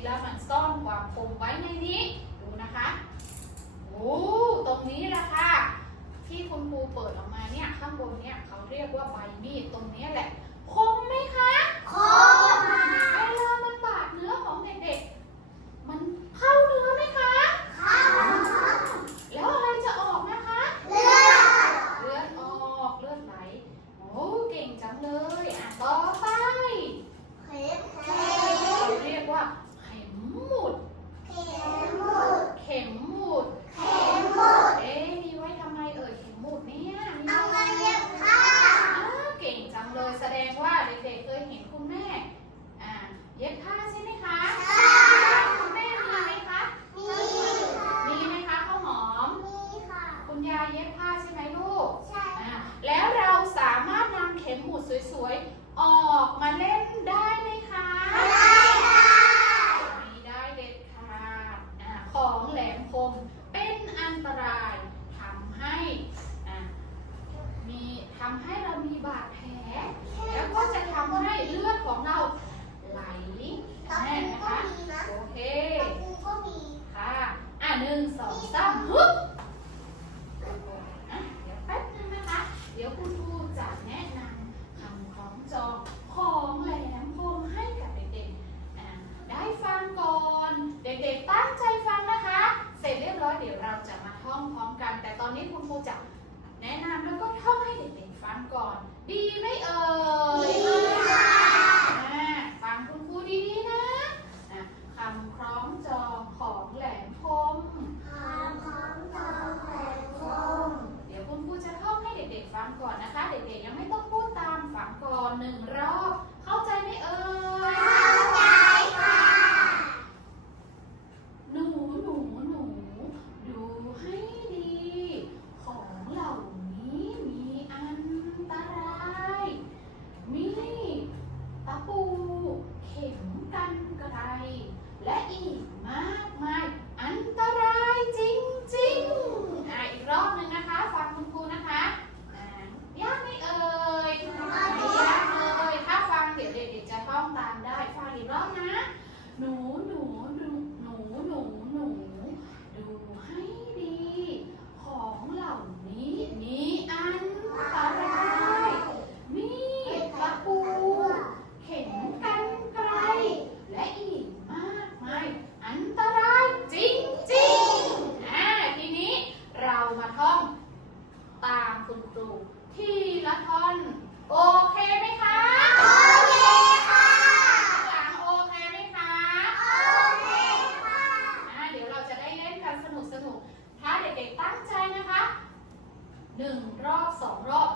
ๆ แล้วมันซ่อนความคมไว้ในนี้ ดูนะคะ โอ้ ตรงนี้แหละค่ะที่คุณครูเปิดออกมาเนี่ยข้างบนเนี่ยเขาเรียกว่าใบมีดตรงนี้แหละ คมไหมคะ คม แหลมคมเป็นอันตรายทำให้มีทำให้เรามีบาดแผลแล้วก็จะทำให้ 1 รอบ 2 รอบ